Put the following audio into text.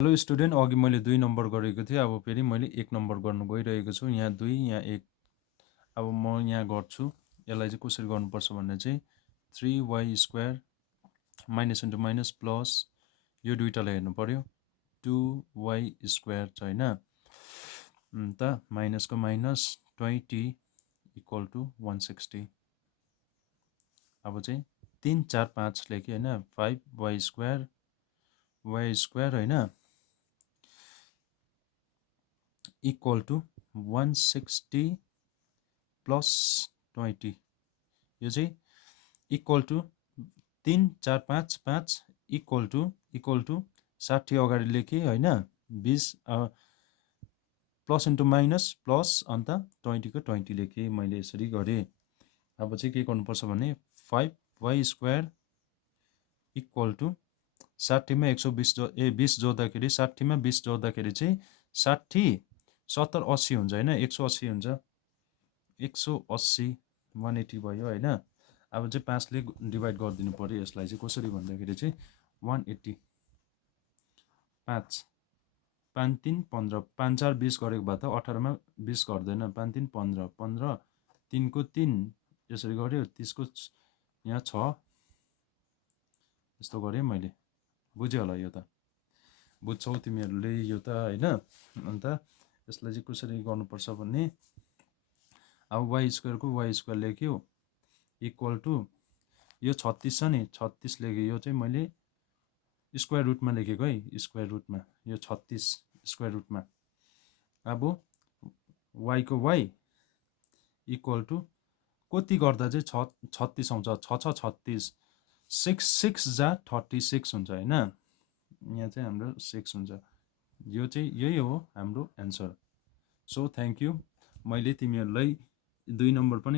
Hello student, अघि मैले 2 number गरेको थिएँ। अब फेरि मैले 1 नम्बर गर्नु गइरहेको छु। यहाँ 2 यहाँ 1। अब म यहाँ गर्छु। यसलाई चाहिँ कसरी गर्नुपर्छ भन्ने चाहिँ 3y² minus into minus plus यो दुईटालाई हेर्नु पर्यो 2y² छ हैन। अन्त माइनसको माइनस 20 इक्वल टु 160। अब चाहिँ 3 4 5 लेखेँ हैन। 5y² हैन इक्वल टु 160 प्लस 20। यो चाहिँ इक्वल टु 3 4 5 5 इक्वल टु 60 अगाडि लेखेँ हैन। 20 प्लस इन्टु माइनस प्लस अन्त 20 को 20 लेखेँ। मैले यसरी गरेँ। अब चाहिँ के गर्नुपर्छ भने 5y² इक्वल टु 60 मा 20 जोड्दाखेरि 60 मा 20 जोड्दाखेरि चाहिँ 60 70 80 हुन्छ हैन। 180 हुन्छ। 180 180 भयो हैन। अब चाहिँ 5 ले डिभाइड गरिदिनु पर्यो। यसलाई चाहिँ कसरी भन्दाखेरि चाहिँ 180 5 5 3 15 5 4 20 गरेको भए त 18 मा 20 गर्दैन। 5 3 15 15 3 को 3 यसरी गर्यो। 30 को यहाँ 6 यस्तो गरेँ मैले। बुझ्यो होला यो त? बुझ्छौ तिमीहरूले यो त हैन। अन्त यसलाई चाहिँ कसरी गर्नुपर्छ भन्ने अब y² को y² लेख्यो इक्वल टु यो 36 छ नि 36 लेखेँ। यो चाहिँ मैले स्क्वायर रुटमा लेखेको है। स्क्वायर रुटमा यो 36 स्क्वायर रुटमा। अब y को y इक्वल टु कति गर्दा चाहिँ 36 आउँछ। 6 6 36 6 6 जा 36 हुन्छ हैन। यहाँ चाहिँ हाम्रो 6 हुन्छ। यो चाहिँ यही हो हाम्रो एन्सर। So thank you. मैले तिमीहरूलाई 2 नम्बर पनि